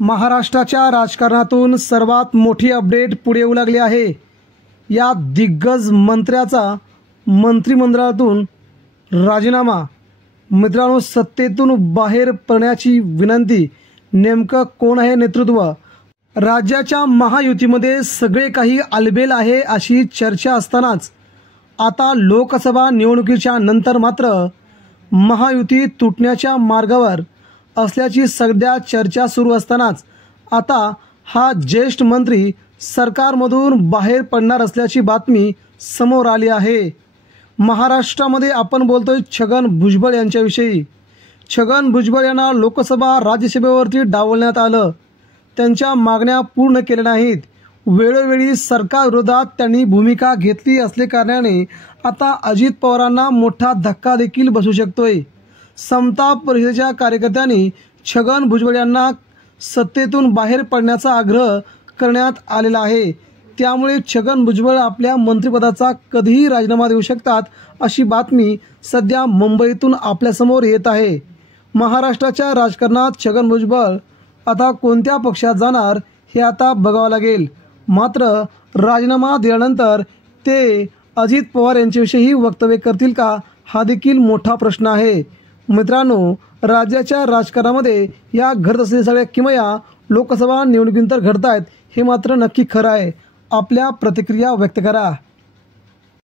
महाराष्ट्राच्या राजकारणातून सर्वात मोठी अपडेट पुढे येऊ लागली आहे। या दिग्गज मंत्र्याचा मंत्रिमंडळातून राजीनामा। मित्रांनो, सत्तेतून बाहेर पडण्याची विनंती। नेमकं कोण आहे नेतृत्व? राज्याच्या महायुतीमध्ये सगळे काही आलबेल आहे अशी चर्चा असतानाच आता लोकसभा निवडणुकीच्या नंतर मात्र महायुती तुटण्याच्या मार्गावर असल्याची सध्या चर्चा सुरू असतानाच आता हा ज्येष्ठ मंत्री सरकारमधून बाहेर पडणार असल्याची बातमी समोर आली आहे। महाराष्ट्रामध्ये आपण बोलतोय छगन भुजबळ यांच्याविषयी। छगन भुजबळ यांना लोकसभा राज्यसभेवरती डावलण्यात आलं। त्यांच्या मागण्या पूर्ण केल्या नाहीत। वेळोवेळी सरकारविरोधात त्यांनी भूमिका घेतली असल्या कारणाने आता अजित पवारांना मोठा धक्का देखील बसू शकतोय। समता परिषदेच्या कार्यकर्त्यांनी छगन भुजबळ यांना सत्तेतून बाहेर पडण्याचा आग्रह करण्यात आलेला आहे। त्यामुळे छगन भुजबळ आपल्या मंत्रिपदाचा कधीही राजीनामा देऊ शकतात अशी बातमी सध्या मुंबईतून आपल्यासमोर येत आहे। महाराष्ट्राच्या राजकारणात छगन भुजबळ आता कोणत्या पक्षात जाणार हे आता बघावं लागेल। मात्र राजीनामा दिल्यानंतर ते अजित पवार यांच्याविषयी वक्तव्य करतील का, हा देखील मोठा प्रश्न आहे। मित्रांनो, राज्याच्या राजकारणामध्ये या घडत असलेल्या सगळ्या किमया लोकसभा निवडणुकीनंतर घडत आहेत हे मात्र नक्की खरं आहे। आपल्या प्रतिक्रिया व्यक्त करा।